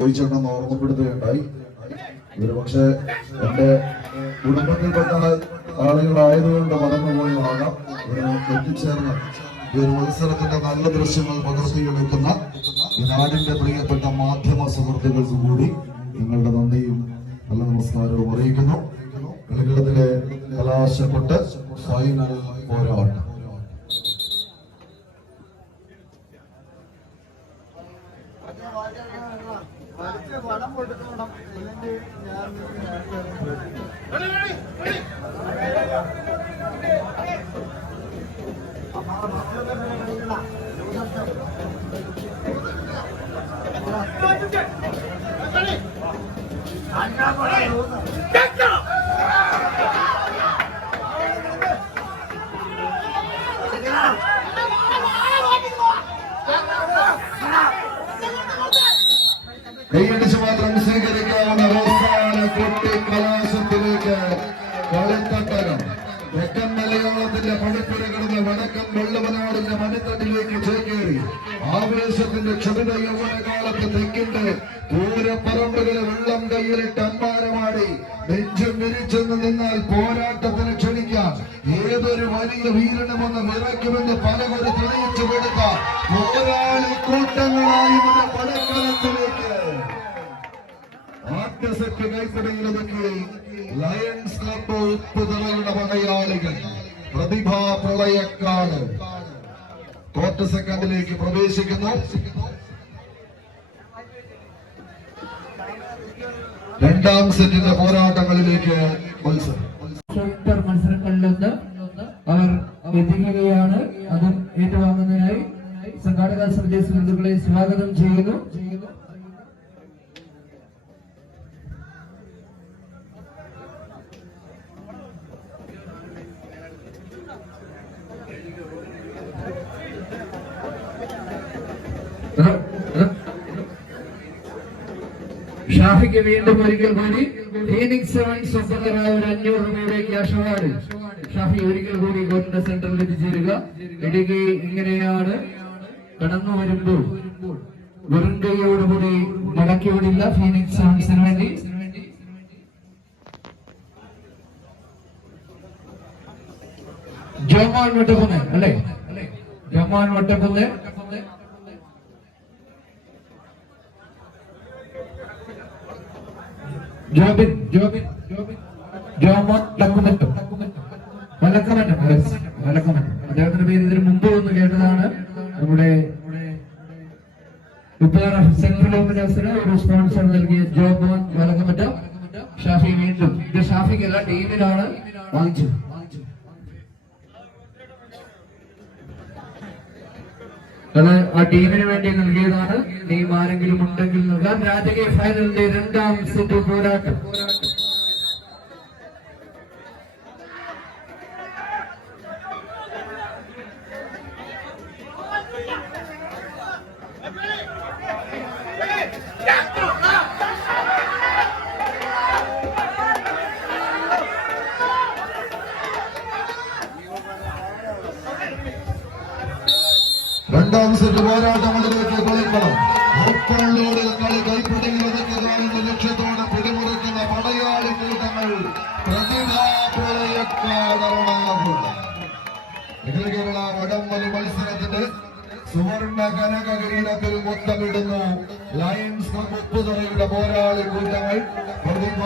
ചോദിച്ചെണ്ണെന്ന് ഓർമ്മപ്പെടുത്തുകയുണ്ടായി. ഇവര് പക്ഷെ എന്റെ കുടുംബത്തിൽപ്പെട്ട ആളുകളായതുകൊണ്ട് മറന്നുപോയതാകാം. ഇവിടെ എത്തിച്ചേർന്ന് ഈ ഒരു മത്സരത്തിന്റെ നല്ല ദൃശ്യങ്ങൾ പകർത്തിയെടുക്കുന്ന ഈ നാടിന്റെ പ്രിയപ്പെട്ട മാധ്യമ സുഹൃത്തുക്കൾക്ക് കൂടി നിങ്ങളുടെ നന്ദിയും നല്ല നമസ്കാരവും അറിയിക്കുന്നു. കളിക്കളത്തിലെ കലാശപ്പെട്ട് ഫൈനൽ പോരാട്ടം. വടം കൊടുക്കണം ഇല്ലെങ്കിൽ ഞാൻ കൈയടിച്ച് മാത്രം സ്വീകരിക്കാവുന്ന അവസാന കുട്ടി കലാശത്തിലേക്ക് കളിത്തട്ടകം തെക്കൻ മലയാളത്തിന്റെ പണിപ്പുരകളുടെ വടക്കൻ വെള്ളവനാടിന്റെ മണിത്തട്ടിലേക്ക് ചേക്കേറി ആവേശത്തിന്റെ ക്ഷണിത യൗവനകാലത്ത് തെക്കിന്റെ പൂരപ്പറമ്പുകളെ വെള്ളം കയ്യിലിട്ട് അമ്മാനമാടി നെഞ്ചും വിരിച്ചെന്ന് നിന്നാൽ പോരാട്ടത്തിന് ക്ഷണിക്കാൻ ഏതൊരു വലിയ വീരനുമെന്ന് വിറയ്ക്കുമെന്ന് പലവര് തെളിയിച്ചു കൊടുത്ത പോരാളി കൂട്ടങ്ങളായി നമ്മുടെ പടക്കളത്തിലേക്ക് ആദ്യസെറ്റ് കൈപ്പിടിയിലൊതുക്കി ലയൺസ് ക്ലബ്ബ് ഉപ്പുതറയുടെ പടയാളികൾ പ്രതിഭാ പ്രളയക്കാട് ക്വാർട്ടർ സെക്കൻഡിലേക്ക് പ്രവേശിക്കുന്നു. രണ്ടാം സെറ്റിന്റെ പോരാട്ടങ്ങളിലേക്ക് മത്സരങ്ങളിലൊന്ന് അവർ എത്തിക്കുകയാണ്. അതും ഏറ്റുവാങ്ങുന്നതിനായി സംഘാടക സമിതി സുഹൃത്തുക്കളെ സ്വാഗതം ചെയ്യുന്നു. ഷാഫിക്ക് വീണ്ടും ഒരിക്കൽ കൂടി ഫീനിക്സ് സെവൻസ് ഒപ്പതറായ ഒരു 500 രൂപയുടെ ക്യാഷ് അവാർഡ്. ഷാഫി ഒരിക്കൽ കൂടി കോർട്ടിന്റെ സെന്ററിൽ എത്തിച്ചേരുക. ഇടുക്കി ഇങ്ങനെയാണ് കടന്നു വരുമ്പോൾ വെറും കൈയോടുകൂടി മടക്കിയോടില്ല. ഫീനിക്സ് സെവൻസിന് വേണ്ടി ജോമാൻ വട്ടക്കുന്ന് അല്ലെ, ജോമാൻ വട്ടക്കുന്ന് ജോബിൻ ജോമോൻ മലക്കമറ്റം അദ്ദേഹത്തിന്റെ പേര് ഇതിന് മുമ്പ് ഒന്ന് കേട്ടതാണ്. നമ്മുടെ സെൻട്രൽ ഓഫീസിന് ഒരു സ്പോൺസർ നൽകിയ ജോബോൻ മലക്കമറ്റം. ഷാഫി വീണ്ടും ഇത് ഷാഫിക്കല്ല ടീമിനാണ് വാങ്ങിച്ചത്. അത് ആ ടീമിന് വേണ്ടി നൽകിയതാണ്. ടീം ആരെങ്കിലും ഉണ്ടെങ്കിൽ നൽകാം. രാജകീയ ഫൈനലിന്റെ രണ്ടാം സെറ്റ് പോരാട്ടം. രണ്ടാം സെറ്റ് പോരാട്ടങ്ങളിലേക്ക് കളിക്കണം. ഓപ്പണിലൂടെ കളി കൈപ്പിടിയിൽ ഒതുക്കുക എന്ന ലക്ഷ്യത്തോടെ പിടിമുറുക്കുന്ന പടയാളി കൂട്ടങ്ങൾ പ്രതിഭാ പ്രളയക്കാട്. അഖില കേരള വടംവലി മത്സരത്തിന്റെ സുവർണ കനക കിരീടത്തിൽ മുത്തമിടുന്നു ലയൺസ് ക്ലബ്ബ് ഉപ്പുതറയുടെ പോരാളി കൂട്ടങ്ങൾ പ്രതിഭ.